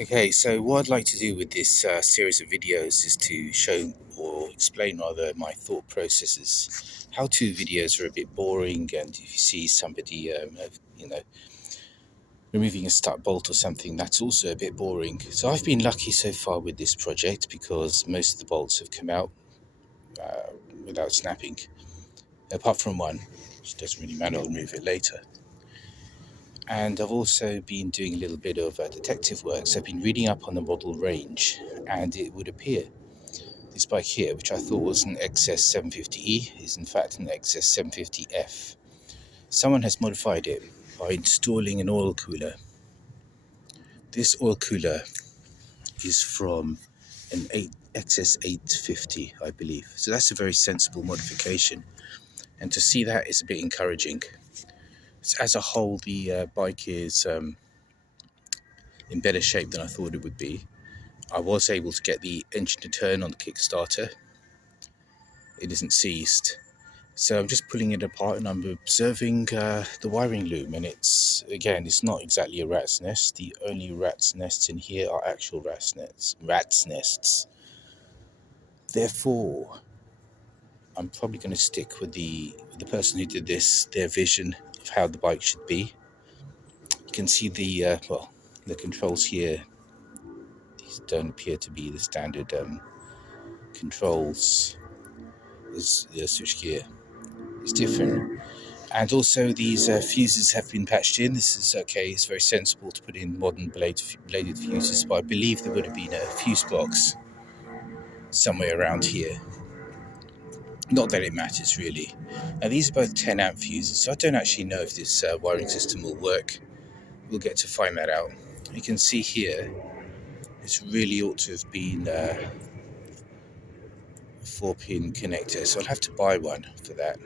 Okay, so what I'd like to do with this series of videos is to show or explain rather my thought processes. How-to videos are a bit boring, and if you see somebody, removing a stuck bolt or something, that's also a bit boring. So I've been lucky so far with this project because most of the bolts have come out uh, without snapping, apart from one, which doesn't really matter, I'll remove it later. And I've also been doing a little bit of detective work, so I've been reading up on the model range, and it would appear this bike here, which I thought was an XS750E, is in fact an XS750F. Someone has modified it by installing an oil cooler. This oil cooler is from an XS850, I believe. So that's a very sensible modification, and to see that is a bit encouraging. So as a whole, the bike is in better shape than I thought it would be. I was able to get the engine to turn on the Kickstarter. It isn't seized. So I'm just pulling it apart and I'm observing the wiring loom, and it's not exactly a rat's nest. The only rat's nests in here are actual rat's nests. Therefore, I'm probably going to stick with the person who did this, their vision of how the bike should be. You can see the controls here. These don't appear to be the standard controls. There's the switch gear. It's different. And also these fuses have been patched in. This is okay. It's very sensible to put in modern bladed fuses, but I believe there would have been a fuse box somewhere around here. Not that it matters really. Now these are both 10 amp fuses, so I don't actually know if this wiring system will work. We'll get to find that out. You can see here, this really ought to have been a 4-pin connector, so I'll have to buy one for that.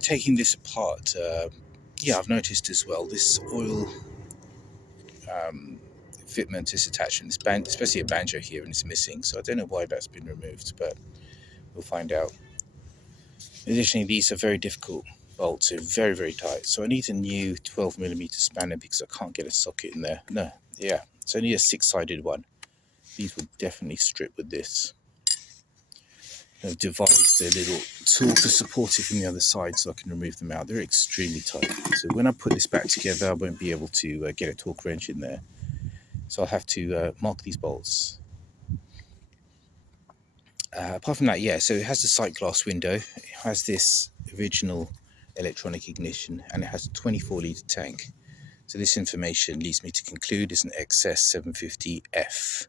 Taking this apart, I've noticed as well this oil fitment, this attachment, this band, especially a banjo here, and it's missing, so I don't know why that's been removed, but we'll find out. Additionally, these are very difficult bolts, they're very, very tight, so I need a new 12mm spanner because I can't get a socket in there. So I need a 6-sided one. These would definitely strip with this. I've devised a little tool to support it from the other side so I can remove them out. They're extremely tight, so when I put this back together I won't be able to get a torque wrench in there, so I'll have to mark these bolts. Apart from that, so it has the sight glass window, it has this original electronic ignition, and it has a 24-litre tank. So this information leads me to conclude it's an XS750F.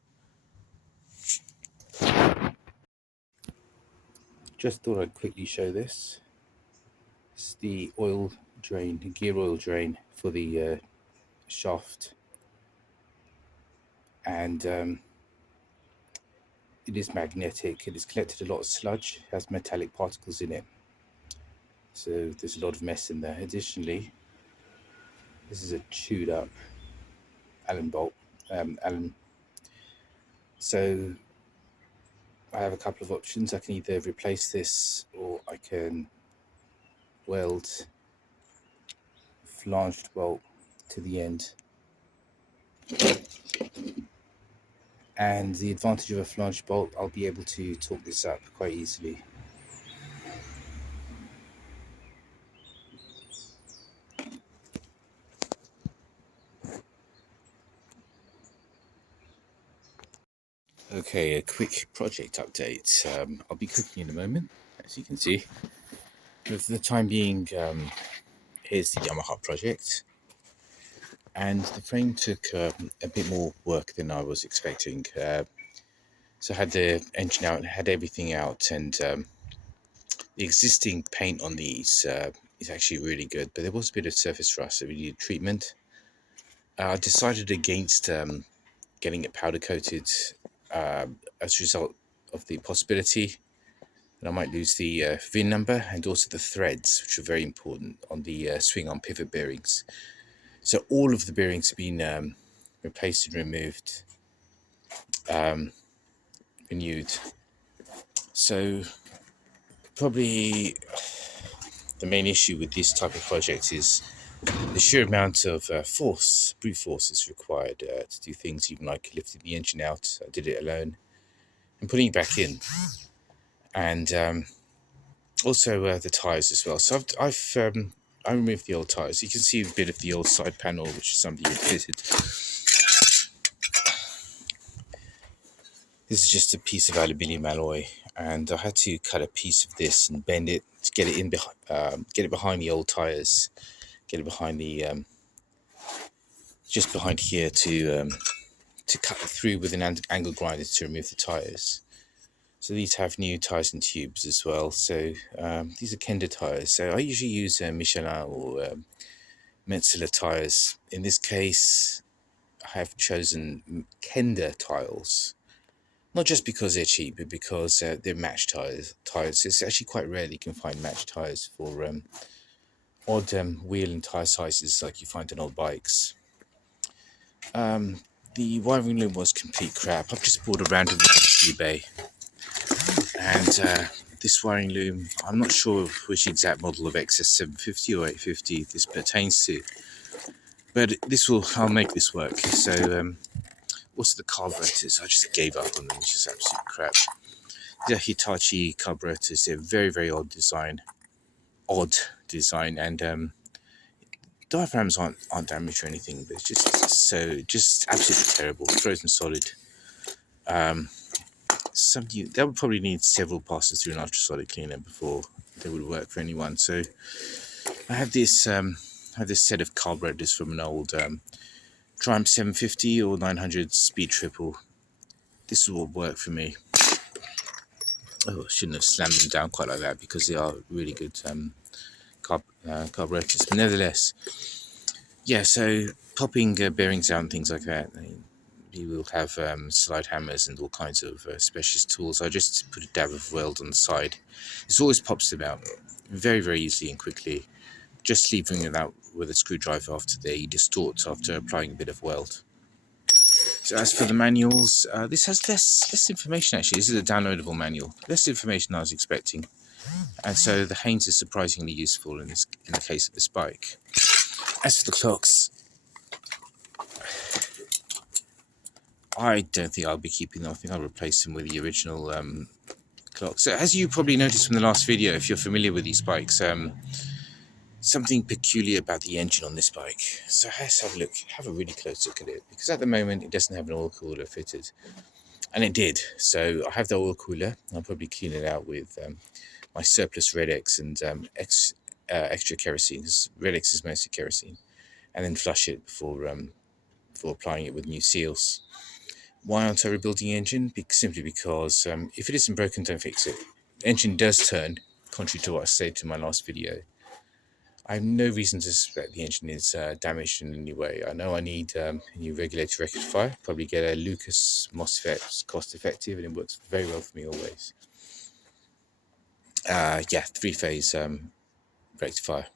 Just thought I'd quickly show this. It's the oil drain, the gear oil drain for the shaft, and it is magnetic. It has collected a lot of sludge, it has metallic particles in it, so there's a lot of mess in there. Additionally, this is a chewed up Allen bolt. So I have a couple of options. I can either replace this, or I can weld a flanged bolt to the end. And the advantage of a flanged bolt, I'll be able to torque this up quite easily. Okay, a quick project update. I'll be cooking in a moment, as you can see. For the time being, here's the Yamaha project. And the frame took a bit more work than I was expecting. So I had the engine out, had everything out, and the existing paint on these is actually really good, but there was a bit of surface rust that we needed treatment. I decided against getting it powder coated as a result of the possibility that I might lose the VIN number, and also the threads, which are very important on the swing on pivot bearings. So all of the bearings have been replaced and removed, renewed. So probably the main issue with this type of project is the sheer amount of brute force is required to do things even like lifting the engine out. I did it alone and putting it back in, and also the tyres as well. So I removed the old tyres. You can see a bit of the old side panel, which is somebody had fitted. This is just a piece of aluminium alloy, and I had to cut a piece of this and bend it to get it get it behind the old tyres, get it behind the just behind here to cut it through with an angle grinder to remove the tyres. So these have new tyres and tubes as well. So these are Kenda tyres. So I usually use Michelin or Metzeler tyres. In this case, I have chosen Kenda tiles. Not just because they're cheap, but because they're match tyres. It's actually quite rare that you can find match tyres for odd wheel and tyre sizes like you find on old bikes. The wiring loom was complete crap. I've just bought a random one on eBay. And this wiring loom, I'm not sure which exact model of XS750 or 850 this pertains to. But I'll make this work. So, also the carburetors, I just gave up on them. It's just absolute crap. They're Hitachi carburetors. They're very, very odd design, and diaphragms aren't damaged or anything, but it's just absolutely terrible. Frozen solid. That would probably need several passes through an ultrasonic cleaner before they would work for anyone. So I have this set of carburetors from an old Triumph 750 or 900 speed triple. This will work for me. Oh, I shouldn't have slammed them down quite like that because they are really good carburetors. But nevertheless, yeah, so popping bearings out and things like that, you will have slide hammers and all kinds of specialist tools. I just put a dab of weld on the side. This always pops them out very, very easily and quickly. Just leaving it out with a screwdriver after they distort after applying a bit of weld. So as for the manuals, this has less information actually. This is a downloadable manual. Less information than I was expecting. And so the Haynes is surprisingly useful in the case of this bike. As for the clocks, I don't think I'll be keeping them. I think I'll replace them with the original clock. So as you probably noticed from the last video, if you're familiar with these bikes, something peculiar about the engine on this bike. So let's have a really close look at it, because at the moment it doesn't have an oil cooler fitted, and it did. So I have the oil cooler. I'll probably clean it out with my surplus Red X and extra kerosene. Red X is mostly kerosene, and then flush it before applying it with new seals. Why aren't I rebuilding the engine? Simply because if it isn't broken, don't fix it. The engine does turn, contrary to what I said in my last video. I have no reason to suspect the engine is damaged in any way. I know I need a new regulator rectifier. Probably get a Lucas MOSFET. It's cost effective and it works very well for me always. Yeah, 3-phase rectifier.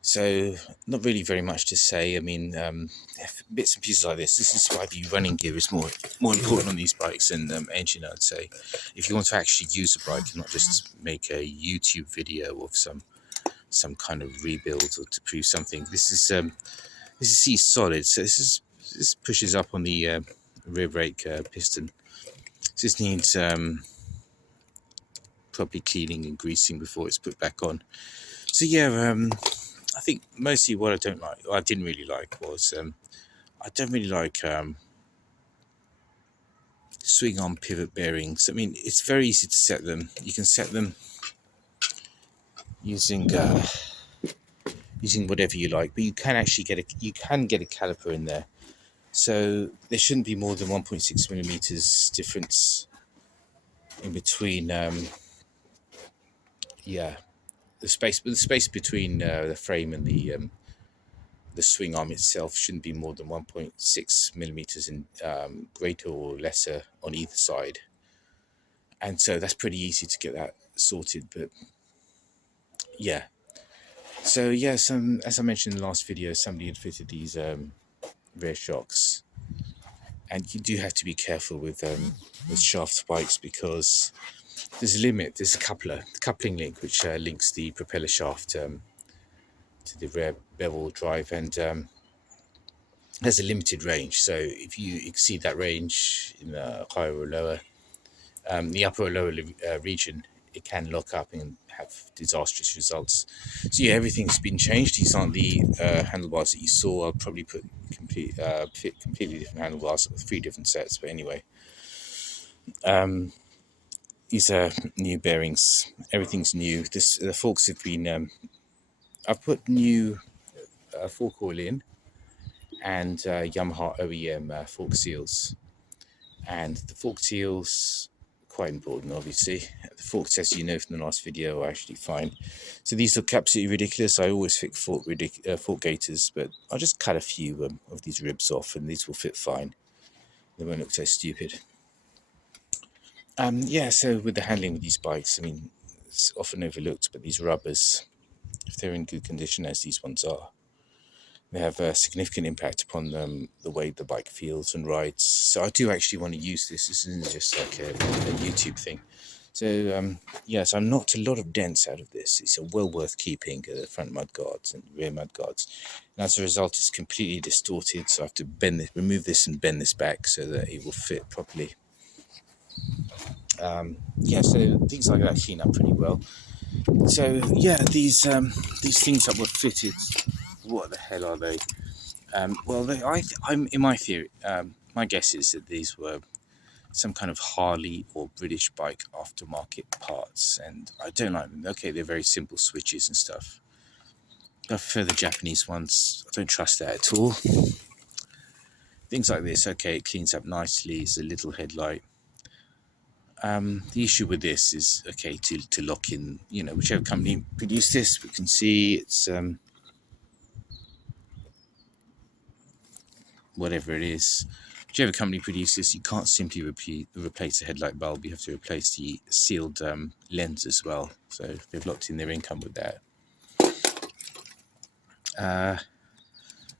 So not really very much to say. I mean, bits and pieces like this is why the running gear is more important on these bikes than engine, I'd say. If you want to actually use a bike and not just make a YouTube video of some kind of rebuild or to prove something, this is C solid. So this pushes up on the rear brake piston. So this needs properly cleaning and greasing before it's put back on. So yeah, I think mostly what I didn't really like was I don't really like swing arm pivot bearings. I mean, it's very easy to set them. You can set them using whatever you like, but you can actually get a caliper in there. So there shouldn't be more than 1.6 millimeters difference in between. The space between the frame and the swing arm itself shouldn't be more than 1.6 millimeters in greater or lesser on either side, and so that's pretty easy to get that sorted. But yeah, so yeah, as I mentioned in the last video, somebody had fitted these rear shocks, and you do have to be careful with shaft bikes because there's a limit. There's a coupling link which links the propeller shaft to the rear bevel drive, and has a limited range. So if you exceed that range in the higher or lower, the upper or lower region, it can lock up and have disastrous results. So yeah, everything's been changed. These aren't the handlebars that you saw. I'll probably fit completely different handlebars, 3 different sets. But anyway, these are new bearings. Everything's new. The forks have been. I've put new fork oil in, and Yamaha OEM fork seals. And the fork seals, quite important, obviously. The forks, as you know from the last video, are actually fine. So these look absolutely ridiculous. I always fix fork gaiters, but I'll just cut a few of these ribs off, and these will fit fine. They won't look so stupid. Yeah, so with the handling with these bikes, I mean, it's often overlooked, but these rubbers, if they're in good condition, as these ones are, they have a significant impact upon the way the bike feels and rides. So I do actually want to use this. This isn't just like a YouTube thing. So yeah, so I knocked a lot of dents out of this. It's well worth keeping, the front mud guards and rear mud guards. And as a result, it's completely distorted. So I have to remove this and bend this back so that it will fit properly. Yeah, so things like that clean up pretty well. So yeah, these things that were fitted, what the hell are they? Well, I'm in my theory. My guess is that these were some kind of Harley or British bike aftermarket parts, and I don't like them. Okay, they're very simple switches and stuff. I prefer the Japanese ones. I don't trust that at all. Things like this, okay, it cleans up nicely. It's a little headlight. The issue with this is, okay, to lock in, you know, whichever company produced this, we can see it's whatever it is, whichever company produces, you can't simply replace the headlight bulb. You have to replace the sealed lens as well. So they've locked in their income with that.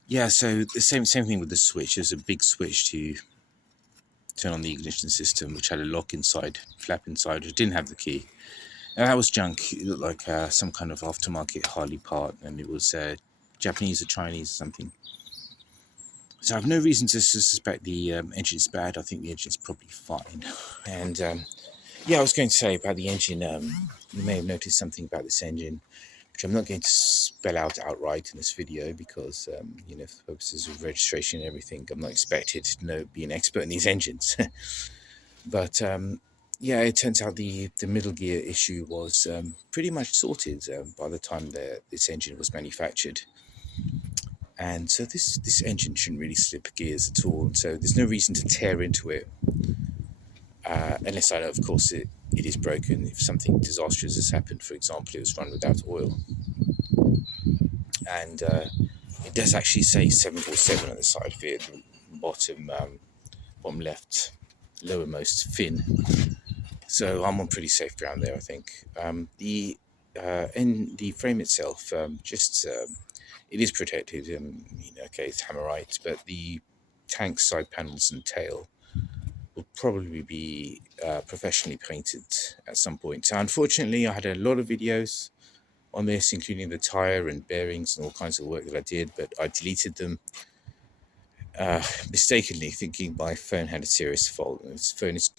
Yeah, so the same thing with the switch. There's a big switch to turn on the ignition system, which had a lock inside, flap inside, which didn't have the key. And that was junk. It looked like some kind of aftermarket Harley part, and it was Japanese or Chinese or something. So I have no reason to suspect the engine's bad. I think the engine's probably fine. And yeah, I was going to say about the engine, you may have noticed something about this engine, which I'm not going to spell out outright in this video because, you know, for the purposes of registration and everything, I'm not expected to be an expert in these engines. But yeah, it turns out the middle gear issue was pretty much sorted by the time this engine was manufactured. And so this engine shouldn't really slip gears at all. And so there's no reason to tear into it, unless I know, of course, it is broken. If something disastrous has happened, for example, it was run without oil. And it does actually say 747 on the side of it, the bottom left, lowermost fin. So I'm on pretty safe ground there, I think. The frame itself, it is protected. You know, okay, it's hammerite, but the tank side panels and tail will probably be professionally painted at some point. So unfortunately, I had a lot of videos on this, including the tire and bearings and all kinds of work that I did, but I deleted them mistakenly, thinking my phone had a serious fault. And its phone is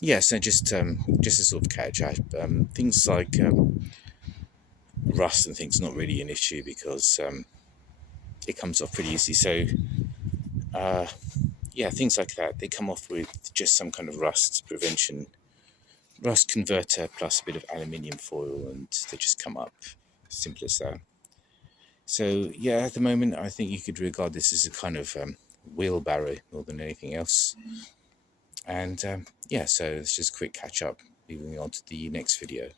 yeah, so just a sort of catch up. Things like rust and things not really an issue because it comes off pretty easy. So yeah, things like that, they come off with just some kind of rust converter plus a bit of aluminium foil, and they just come up. Simple as that. So yeah, at the moment, I think you could regard this as a kind of wheelbarrow more than anything else. And yeah, so it's just a quick catch up, moving on to the next video.